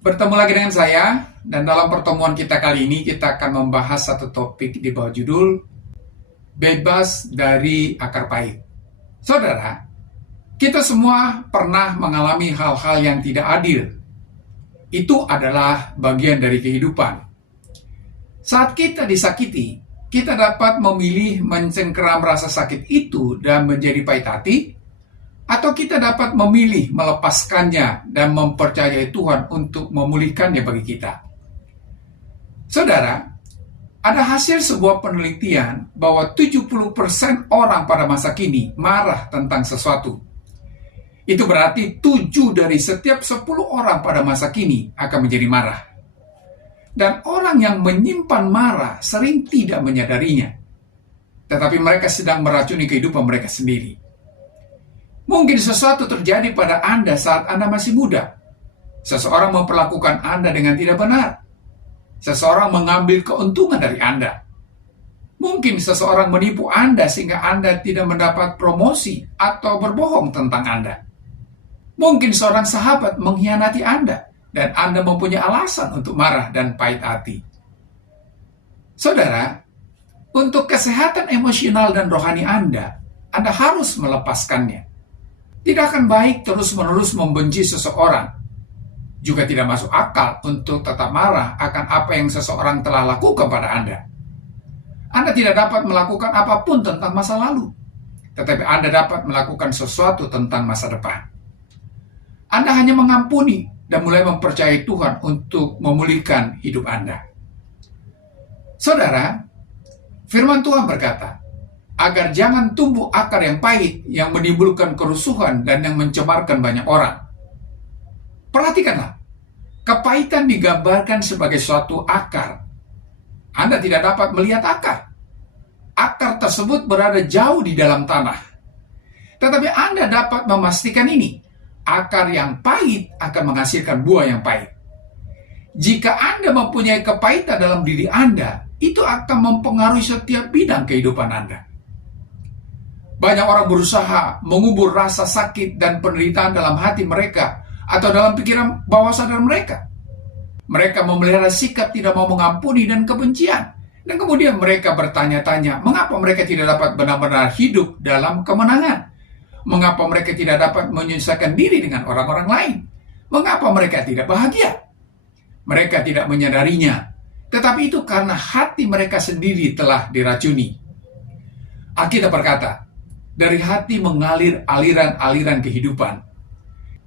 Bertemu lagi dengan saya, dan dalam pertemuan kita kali ini kita akan membahas satu topik di bawah judul Bebas dari Akar Pahit. Saudara, kita semua pernah mengalami hal-hal yang tidak adil. Itu adalah bagian dari kehidupan. Saat kita disakiti, kita dapat memilih mencengkeram rasa sakit itu dan menjadi pahit hati, atau kita dapat memilih melepaskannya dan mempercayai Tuhan untuk memulihkannya bagi kita. Saudara, ada hasil sebuah penelitian bahwa 70% orang pada masa kini marah tentang sesuatu. Itu berarti 7 dari setiap 10 orang pada masa kini akan menjadi marah. Dan orang yang menyimpan marah sering tidak menyadarinya. Tetapi mereka sedang meracuni kehidupan mereka sendiri. Mungkin sesuatu terjadi pada Anda saat Anda masih muda. Seseorang memperlakukan Anda dengan tidak benar. Seseorang mengambil keuntungan dari Anda. Mungkin seseorang menipu Anda sehingga Anda tidak mendapat promosi atau berbohong tentang Anda. Mungkin seorang sahabat mengkhianati Anda dan Anda mempunyai alasan untuk marah dan pahit hati. Saudara, untuk kesehatan emosional dan rohani Anda harus melepaskannya. Tidak akan baik terus-menerus membenci seseorang. Juga tidak masuk akal untuk tetap marah akan apa yang seseorang telah lakukan pada Anda. Anda tidak dapat melakukan apapun tentang masa lalu, tetapi Anda dapat melakukan sesuatu tentang masa depan. Anda hanya mengampuni dan mulai mempercayai Tuhan untuk memulihkan hidup Anda. Saudara, firman Tuhan berkata, agar jangan tumbuh akar yang pahit yang menimbulkan kerusuhan dan yang mencemarkan banyak orang. Perhatikanlah, kepahitan digambarkan sebagai suatu akar. Anda tidak dapat melihat akar. Akar tersebut berada jauh di dalam tanah. Tetapi Anda dapat memastikan ini, akar yang pahit akan menghasilkan buah yang pahit. Jika Anda mempunyai kepahitan dalam diri Anda, itu akan mempengaruhi setiap bidang kehidupan Anda. Banyak orang berusaha mengubur rasa sakit dan penderitaan dalam hati mereka atau dalam pikiran bawah sadar mereka. Mereka memelihara sikap tidak mau mengampuni dan kebencian. Dan kemudian mereka bertanya-tanya, mengapa mereka tidak dapat benar-benar hidup dalam kemenangan? Mengapa mereka tidak dapat menyelesaikan diri dengan orang-orang lain? Mengapa mereka tidak bahagia? Mereka tidak menyadarinya. Tetapi itu karena hati mereka sendiri telah diracuni. Alkitab berkata, dari hati mengalir aliran-aliran kehidupan.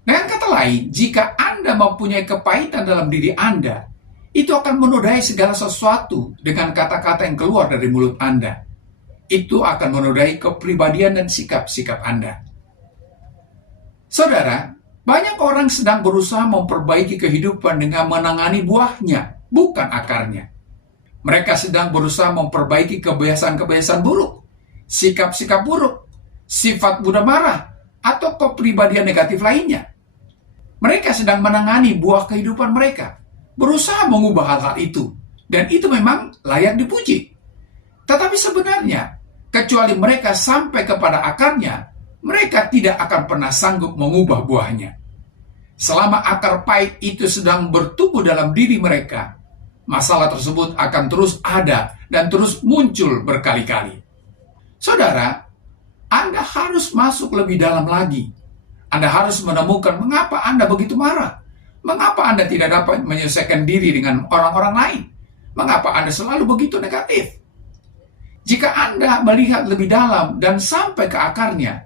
Dengan kata lain, jika Anda mempunyai kepahitan dalam diri Anda, itu akan menodai segala sesuatu dengan kata-kata yang keluar dari mulut Anda. Itu akan menodai kepribadian dan sikap-sikap Anda. Saudara, banyak orang sedang berusaha memperbaiki kehidupan dengan menangani buahnya, bukan akarnya. Mereka sedang berusaha memperbaiki kebiasaan-kebiasaan buruk, sikap-sikap buruk, sifat mudah marah, atau kepribadian negatif lainnya. Mereka sedang menangani buah kehidupan mereka, berusaha mengubah hal-hal itu, dan itu memang layak dipuji. Tetapi sebenarnya, kecuali mereka sampai kepada akarnya, mereka tidak akan pernah sanggup mengubah buahnya. Selama akar pahit itu sedang bertumbuh dalam diri mereka, masalah tersebut akan terus ada dan terus muncul berkali-kali. Saudara, Anda harus masuk lebih dalam lagi. Anda harus menemukan mengapa Anda begitu marah. Mengapa Anda tidak dapat menyelesaikan diri dengan orang-orang lain. Mengapa Anda selalu begitu negatif. Jika Anda melihat lebih dalam dan sampai ke akarnya,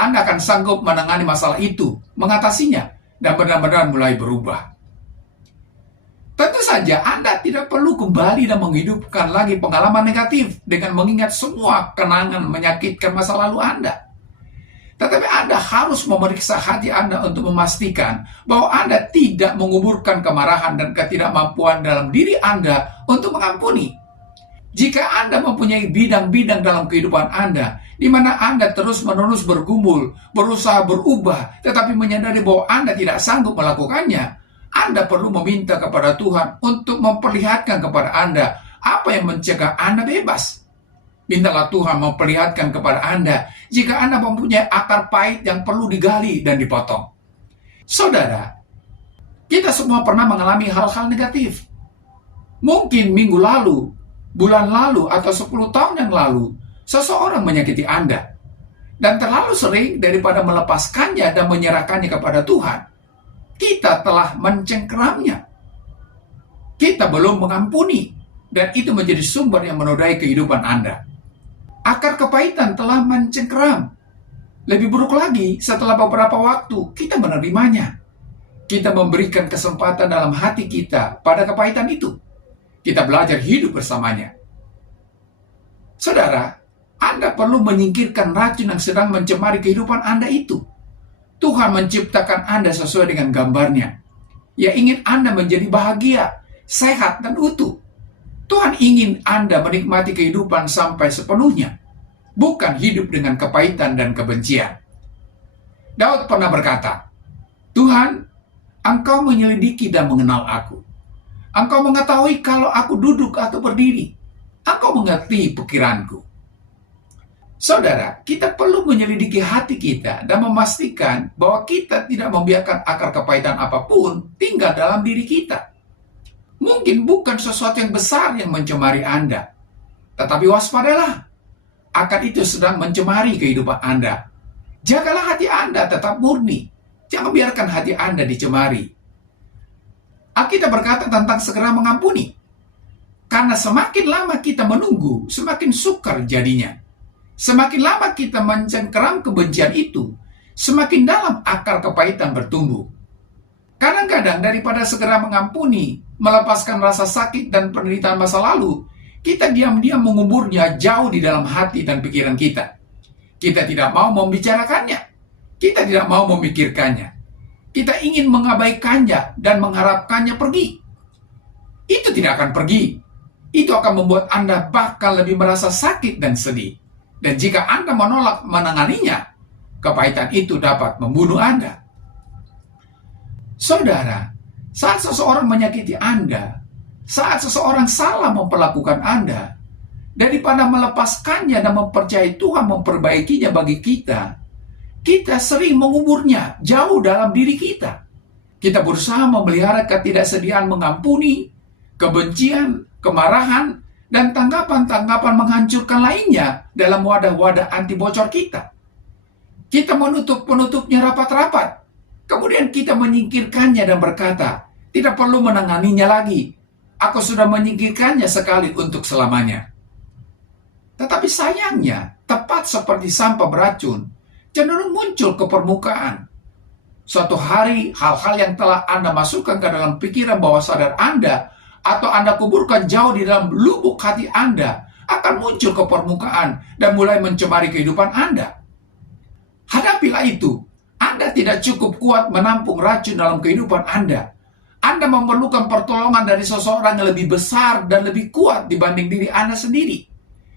Anda akan sanggup menangani masalah itu, mengatasinya, dan benar-benar mulai berubah. Tentu saja Anda tidak perlu kembali dan menghidupkan lagi pengalaman negatif dengan mengingat semua kenangan menyakitkan masa lalu Anda. Tetapi Anda harus memeriksa hati Anda untuk memastikan bahwa Anda tidak menguburkan kemarahan dan ketidakmampuan dalam diri Anda untuk mengampuni. Jika Anda mempunyai bidang-bidang dalam kehidupan Anda, di mana Anda terus-menerus bergumul, berusaha berubah, tetapi menyadari bahwa Anda tidak sanggup melakukannya, Anda perlu meminta kepada Tuhan untuk memperlihatkan kepada Anda apa yang mencegah Anda bebas. Mintalah Tuhan memperlihatkan kepada Anda jika Anda mempunyai akar pahit yang perlu digali dan dipotong. Saudara, Kita semua pernah mengalami hal-hal negatif. Mungkin minggu lalu, bulan lalu, atau 10 tahun yang lalu, seseorang menyakiti Anda. Dan terlalu sering daripada melepaskannya dan menyerahkannya kepada Tuhan, kita telah mencengkeramnya. Kita belum mengampuni, dan itu menjadi sumber yang menodai kehidupan Anda. Akar kepahitan telah mencengkeram. Lebih buruk lagi, setelah beberapa waktu, kita menerimanya. Kita memberikan kesempatan dalam hati kita pada kepahitan itu. Kita belajar hidup bersamanya. Saudara, Anda perlu menyingkirkan racun yang sedang mencemari kehidupan Anda itu. Tuhan menciptakan Anda sesuai dengan gambarnya. Ia ingin Anda menjadi bahagia, sehat, dan utuh. Tuhan ingin Anda menikmati kehidupan sampai sepenuhnya, bukan hidup dengan kepahitan dan kebencian. Daud pernah berkata, "Tuhan, Engkau menyelidiki dan mengenal aku. Engkau mengetahui kalau aku duduk atau berdiri. Engkau mengerti pikiranku." Saudara, kita perlu menyelidiki hati kita dan memastikan bahwa kita tidak membiarkan akar kepahitan apapun tinggal dalam diri kita. Mungkin bukan sesuatu yang besar yang mencemari Anda, tetapi waspadalah. Akar itu sedang mencemari kehidupan Anda. Jagalah hati Anda tetap murni. Jangan biarkan hati Anda dicemari. Alkitab berkata tentang segera mengampuni. Karena semakin lama kita menunggu, semakin sukar jadinya. Semakin lama kita mencengkeram kebencian itu, semakin dalam akar kepahitan bertumbuh. Kadang-kadang daripada segera mengampuni, melepaskan rasa sakit dan penderitaan masa lalu, kita diam-diam menguburnya jauh di dalam hati dan pikiran kita. Kita tidak mau membicarakannya. Kita tidak mau memikirkannya. Kita ingin mengabaikannya dan mengharapkannya pergi. Itu tidak akan pergi. Itu akan membuat Anda bakal lebih merasa sakit dan sedih. Dan jika Anda menolak menanganinya, kepahitan itu dapat membunuh Anda. Saudara, saat seseorang menyakiti Anda, saat seseorang salah memperlakukan Anda, daripada melepaskannya dan mempercayai Tuhan memperbaikinya bagi kita, kita sering menguburnya jauh dalam diri kita. Kita berusaha memelihara ketidaksediaan mengampuni, kebencian, kemarahan, dan tanggapan-tanggapan menghancurkan lainnya dalam wadah-wadah anti bocor kita. Kita penutupnya rapat-rapat. Kemudian kita menyingkirkannya dan berkata, "Tidak perlu menanganinya lagi. Aku sudah menyingkirkannya sekali untuk selamanya." Tetapi sayangnya, tepat seperti sampah beracun, cenderung muncul ke permukaan. Suatu hari, hal-hal yang telah Anda masukkan ke dalam pikiran bawah sadar Anda, atau Anda kuburkan jauh di dalam lubuk hati Anda, akan muncul ke permukaan dan mulai mencemari kehidupan Anda. Hadapilah itu. Anda tidak cukup kuat menampung racun dalam kehidupan Anda. Anda memerlukan pertolongan dari seseorang yang lebih besar dan lebih kuat dibanding diri Anda sendiri.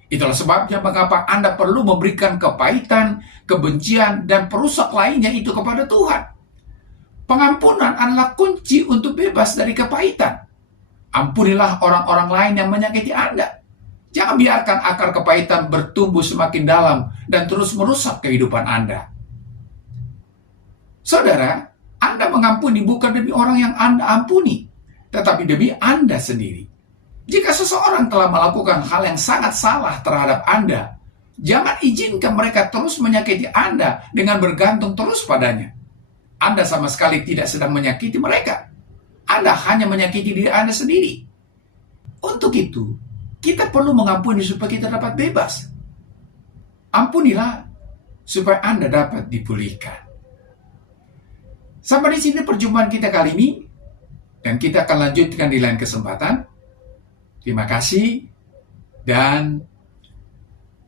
Itulah sebabnya mengapa Anda perlu memberikan kepahitan, kebencian, dan perusak lainnya itu kepada Tuhan. Pengampunan adalah kunci untuk bebas dari kepahitan. Ampunilah orang-orang lain yang menyakiti Anda. Jangan biarkan akar kepahitan bertumbuh semakin dalam dan terus merusak kehidupan Anda. Saudara, Anda mengampuni bukan demi orang yang Anda ampuni, tetapi demi Anda sendiri. Jika seseorang telah melakukan hal yang sangat salah terhadap Anda, jangan izinkan mereka terus menyakiti Anda dengan bergantung terus padanya. Anda sama sekali tidak sedang menyakiti mereka. Anda hanya menyakiti diri Anda sendiri. Untuk itu, kita perlu mengampuni supaya kita dapat bebas. Ampunilah supaya Anda dapat dipulihkan. Sampai di sini perjumpaan kita kali ini, dan kita akan lanjutkan di lain kesempatan. Terima kasih dan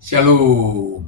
shalom.